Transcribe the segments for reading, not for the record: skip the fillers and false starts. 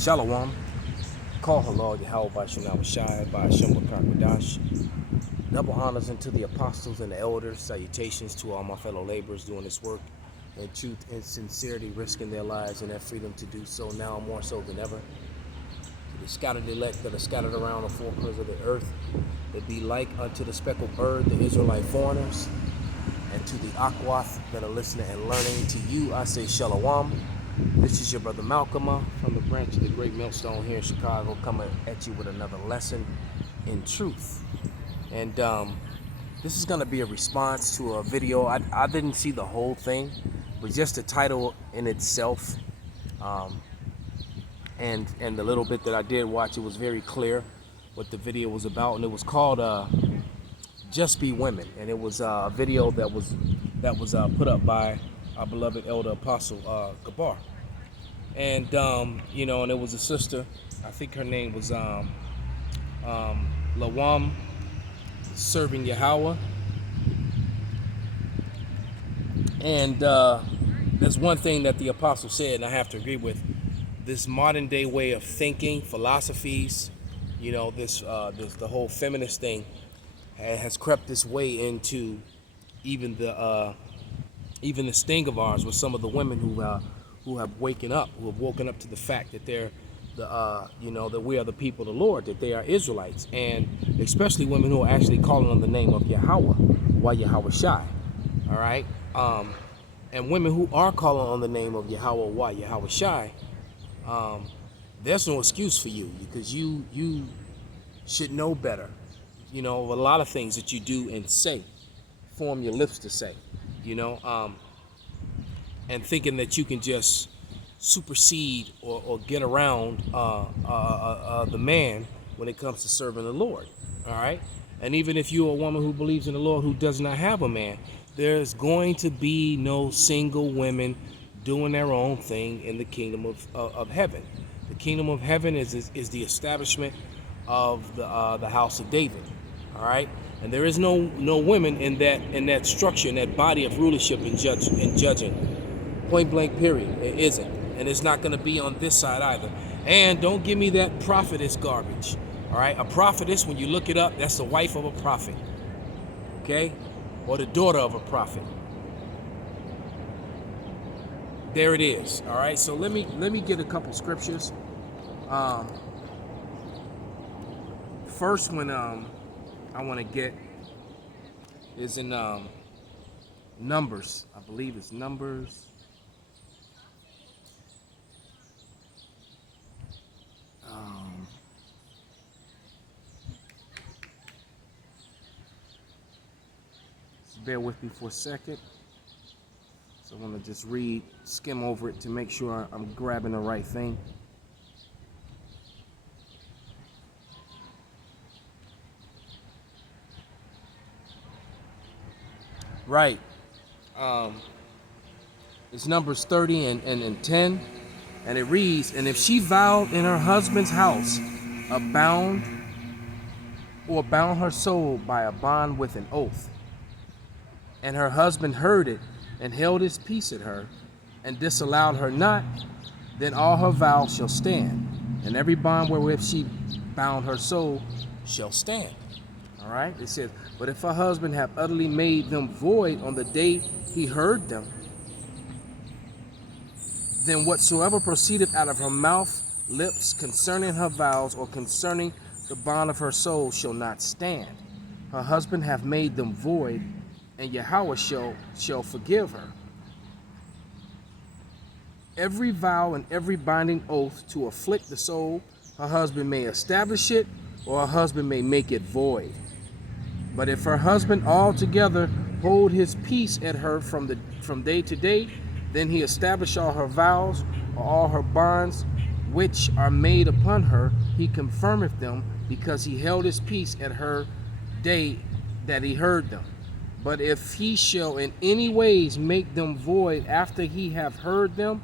Shalom. Call halal Yahweh by Shana Shai by Hashem Kakwadash. Double honors unto the apostles and the elders. Salutations to all my fellow laborers doing this work in truth and sincerity, risking their lives and their freedom to do so now more so than ever. To the scattered elect that are scattered around the four corners of the earth, that be like unto the speckled bird, the Israelite foreigners, and to the Akwath that are listening and learning. To you I say Shalom. This is your brother Malcolm from the branch of the Great Millstone here in Chicago, coming at you with another lesson in truth. And this is going to be a response to a video. I didn't see the whole thing, but just the title in itself, and the little bit that I did watch, it was very clear what the video was about, and it was called "Just Be Women," and it was a video that was put up by our beloved elder apostle Gabar. And you know, and it was a sister, I think her name was Lawam, serving Yahweh. And there's one thing that the apostle said, and I have to agree with: this modern day way of thinking, philosophies, you know, this the whole feminist thing has crept its way into even the sting of ours with some of the women who have woken up to the fact that they're that we are the people of the Lord, that they are Israelites, and especially women who are actually calling on the name of Yahweh, why Yahweh Shai, all right, and women who are calling on the name of Yahweh, why Yahweh Shai, there's no excuse for you, because you should know better, you know, a lot of things that you do and say, form your lips to say, you know, and thinking that you can just supersede or get around the man when it comes to serving the Lord, all right? And even if you're a woman who believes in the Lord who does not have a man, there's going to be no single women doing their own thing in the kingdom of heaven. The kingdom of heaven is the establishment of the house of David, all right? And there is no women in that structure, in that body of rulership and judging. Point blank, period. It isn't. And it's not going to be on this side either. And don't give me that prophetess garbage. All right? A prophetess, when you look it up, that's the wife of a prophet. Okay? Or the daughter of a prophet. There it is. All right? So let me get a couple scriptures. First one I want to get is in Numbers. I believe it's Numbers. Bear with me for a second. So I want to just skim over it to make sure I'm grabbing the right thing. Right. It's Numbers 30 and 10. And it reads, "And if she vowed in her husband's house bound her soul by a bond with an oath, and her husband heard it and held his peace at her and disallowed her not, then all her vows shall stand, and every bond wherewith she bound her soul shall stand." All right, it says, "But if her husband have utterly made them void on the day he heard them, then whatsoever proceedeth out of her mouth, lips, concerning her vows or concerning the bond of her soul shall not stand. Her husband hath made them void, and Yahweh shall forgive her. Every vow and every binding oath to afflict the soul, her husband may establish it, or her husband may make it void. But if her husband altogether hold his peace at her from day to day, then he establish all her vows or all her bonds which are made upon her, he confirmeth them, because he held his peace at her day that he heard them. But if he shall in any ways make them void after he have heard them,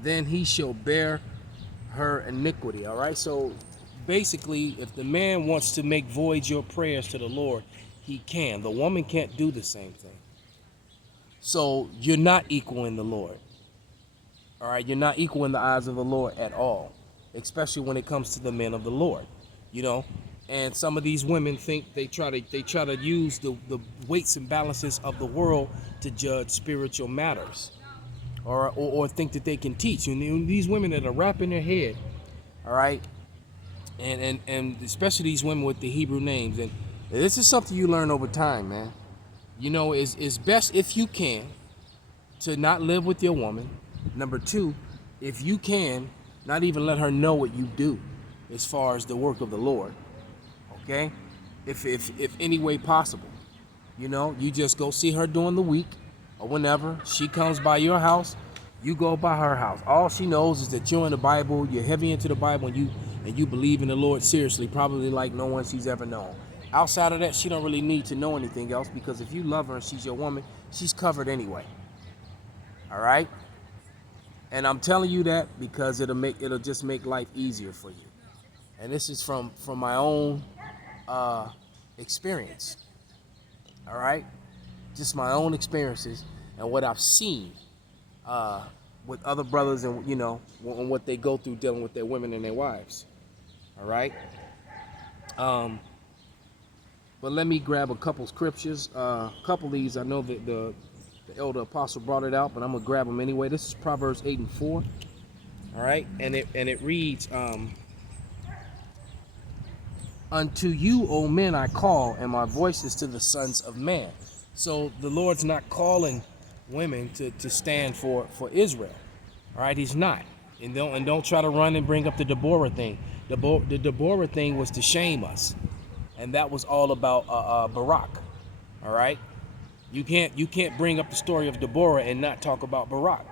then he shall bear her iniquity." All right, so basically, if the man wants to make void your prayers to the Lord, he can. The woman can't do the same thing. So you're not equal in the Lord. All right, you're not equal in the eyes of the Lord at all. especially when it comes to the men of the Lord, you know. And some of these women think they try to use the weights and balances of the world to judge spiritual matters, or think that they can teach. And these women that are wrapping their head, all right, and especially these women with the Hebrew names, and this is something you learn over time, man. You know, it's best if you can to not live with your woman. Number two, if you can, not even let her know what you do as far as the work of the Lord. Okay? If any way possible. You know, you just go see her during the week or whenever she comes by your house, you go by her house. All she knows is that you're in the Bible, you're heavy into the Bible, and you believe in the Lord seriously, probably like no one she's ever known. Outside of that, she don't really need to know anything else, because if you love her and she's your woman, she's covered anyway. All right? And I'm telling you that because it'll just make life easier for you. And this is from my own experience. All right? Just my own experiences and what I've seen with other brothers, and you know, and what they go through dealing with their women and their wives. All right? But let me grab a couple scriptures. A couple of these, I know that the elder apostle brought it out, but I'm gonna grab them anyway. This is Proverbs 8:4. All right, and it reads, "Unto you, O men, I call, and my voice is to the sons of man." So the Lord's not calling women to stand for Israel. All right, He's not. And don't try to run and bring up the Deborah thing. The Deborah thing was to shame us, and that was all about Barak. All right. You can't bring up the story of Deborah and not talk about Barak.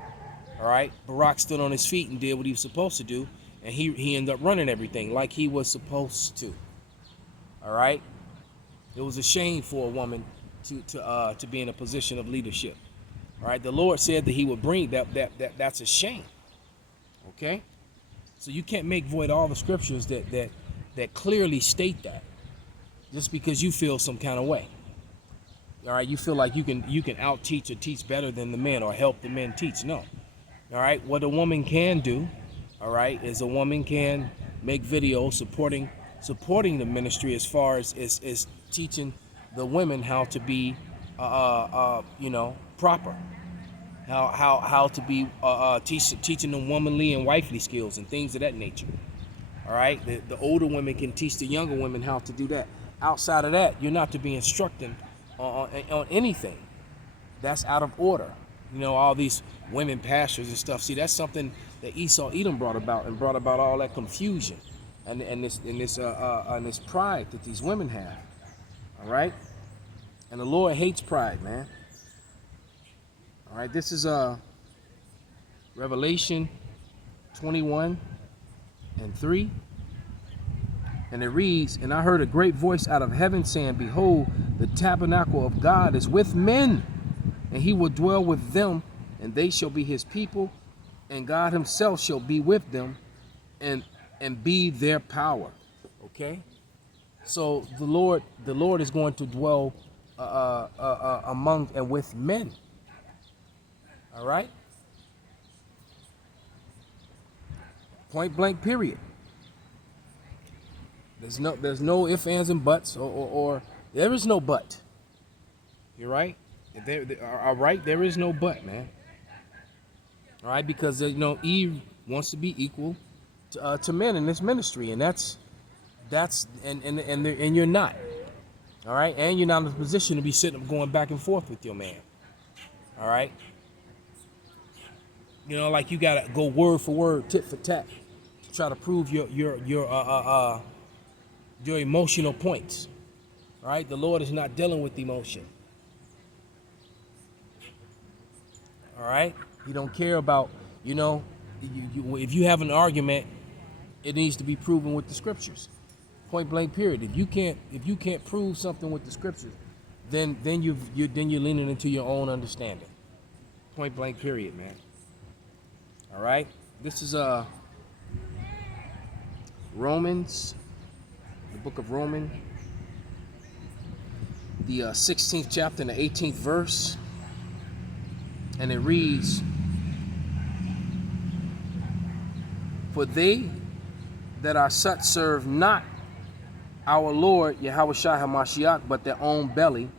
All right, Barak stood on his feet and did what he was supposed to do, and he ended up running everything like he was supposed to. All right, it was a shame for a woman to be in a position of leadership. All right, the Lord said that He would bring that's a shame. Okay, so you can't make void all the scriptures that clearly state that just because you feel some kind of way. All right, you feel like you can out teach or teach better than the men or help the men teach. No. All right, what a woman can do, all right, is a woman can make videos supporting the ministry as far as teaching the women how to be you know, proper, how to be teaching them womanly and wifely skills and things of that nature. All right, the older women can teach the younger women how to do that. Outside of that, you're not to be instructing on anything. That's out of order. You know, all these women pastors and stuff. See, that's something that Edom brought about, and brought about all that confusion and this pride that these women have. All right, and the Lord hates pride, man. All right, this is Revelation 21:3. And it reads, "And I heard a great voice out of heaven saying, Behold, the tabernacle of God is with men, and He will dwell with them, and they shall be His people, and God Himself shall be with them, and be their power." Okay, so the Lord is going to dwell among and with men. All right, point blank, period. There's no ifs, ands, and buts, or there is no but. You're right. All right, there is no but, man. All right, because you know, Eve wants to be equal to men in this ministry, and that's and you're not. All right, and you're not in a position to be sitting up going back and forth with your man. All right. You know, like you gotta go word for word, tit for tat, to try to prove your emotional points. All right, the Lord is not dealing with emotion. All right, He don't care about, you know, if you have an argument, it needs to be proven with the scriptures. Point blank, period. If you can't prove something with the scriptures, then you're leaning into your own understanding. Point blank, period, man. All right, this is Romans. The book of Romans, the 16th chapter and the 18th verse, and it reads, "For they that are such serve not our Lord Yahushua HaMashiach, but their own belly,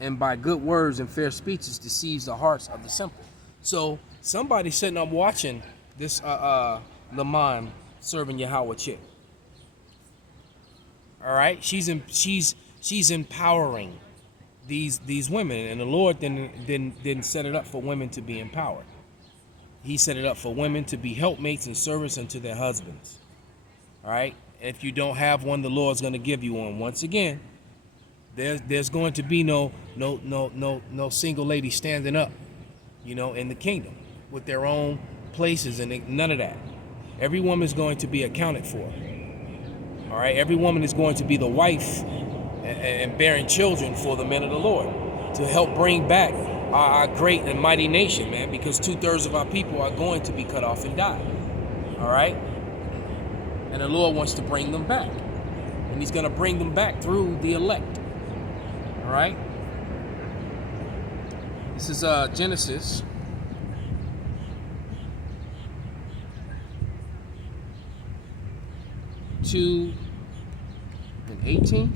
and by good words and fair speeches deceives the hearts of the simple. So somebody sitting up watching this Laman serving Yahweh chick. All right, she's empowering these women, and the Lord didn't set it up for women to be empowered. He set it up for women to be helpmates and servants unto their husbands. All right, if you don't have one, the Lord's going to give you one. Once again, there's going to be no single lady standing up, in the kingdom with their own places, and none of that. Every woman is going to be accounted for. All right, every woman is going to be the wife and bearing children for the men of the Lord to help bring back our great and mighty nation, man, because 2/3 of our people are going to be cut off and die. All right, and the Lord wants to bring them back, and He's going to bring them back through the elect. All right, this is Genesis 2:18,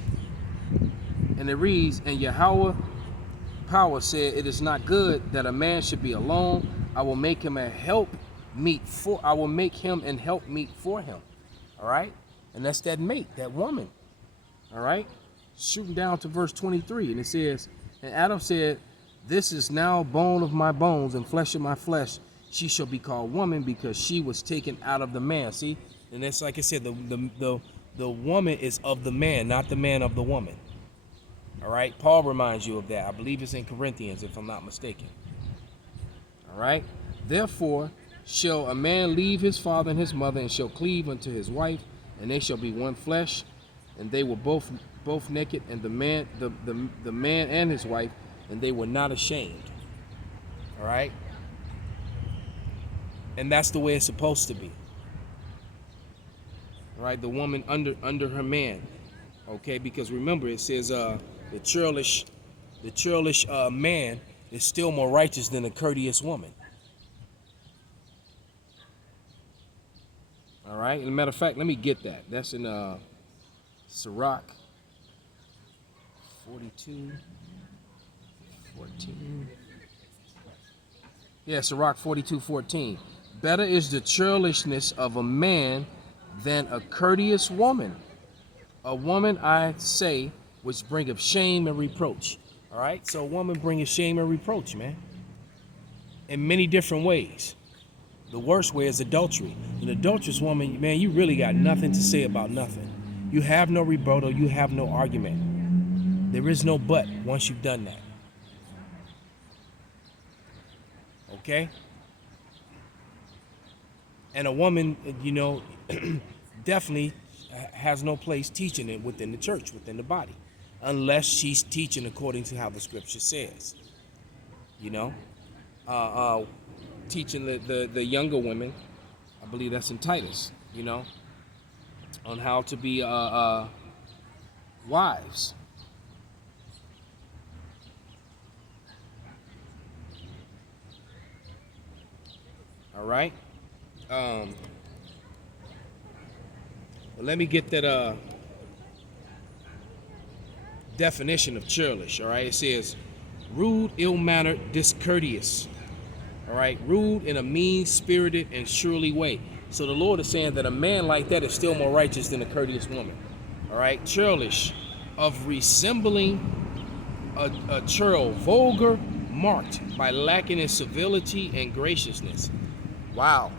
and it reads, and Yahweh Power said, it is not good that a man should be alone. I will make him an help meet for him. All right, and that's that mate, that woman. All right, shooting down to verse 23, and it says, and Adam said, this is now bone of my bones and flesh of my flesh. She shall be called woman, because she was taken out of the man. See, and that's like I said, the woman is of the man, not the man of the woman. All right, Paul reminds you of that. I believe it's in Corinthians, if I'm not mistaken. All right, therefore shall a man leave his father and his mother, and shall cleave unto his wife, and they shall be one flesh. And they were both naked, and the man and his wife, and they were not ashamed. All right, and that's the way it's supposed to be. All right, the woman under her man. Okay, because remember it says the churlish man is still more righteous than a courteous woman. All right, as a matter of fact, let me get that. That's in Sirach 42:14. Yeah, Sirach 42:14. Better is the churlishness of a man than a courteous woman. A woman, I say, which bringeth shame and reproach. All right, so a woman bringeth shame and reproach, man, in many different ways. The worst way is adultery. An adulterous woman, man, you really got nothing to say about nothing. You have no rebuttal. You have no argument. There is no but once you've done that. Okay? And a woman, definitely has no place teaching it within the church, within the body, unless she's teaching according to how the scripture says. Teaching the younger women, I believe that's in Titus, on how to be wives. All right. Well, let me get that definition of churlish. All right, it says rude, ill-mannered, discourteous. All right, rude in a mean-spirited and surely way. So the Lord is saying that a man like that is still more righteous than a courteous woman. All right, churlish, of resembling a churl, vulgar, marked by lacking in civility and graciousness. Wow.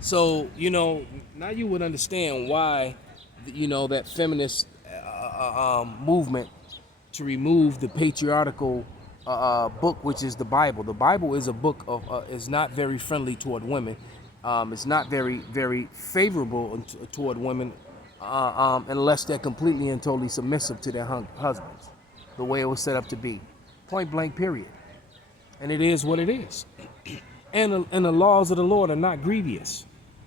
So, now you would understand why, that feminist movement to remove the patriarchal book, which is the Bible. The Bible is a book is not very friendly toward women. It's not very, very favorable toward women unless they're completely and totally submissive to their husbands, the way it was set up to be. Point blank, period. And it is what it is. And the laws of the Lord are not grievous.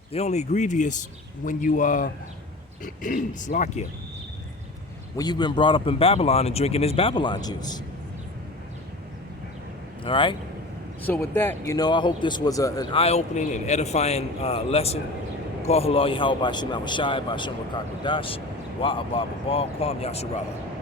They're only grievous when you Slakia, when you've been brought up in Babylon and drinking this Babylon juice. All right. So with that, I hope this was an eye-opening and edifying lesson. Call halal Yahweh by Shema Shai by Shem Wakakadash. Wa Abba Babal Kwam Yasharala.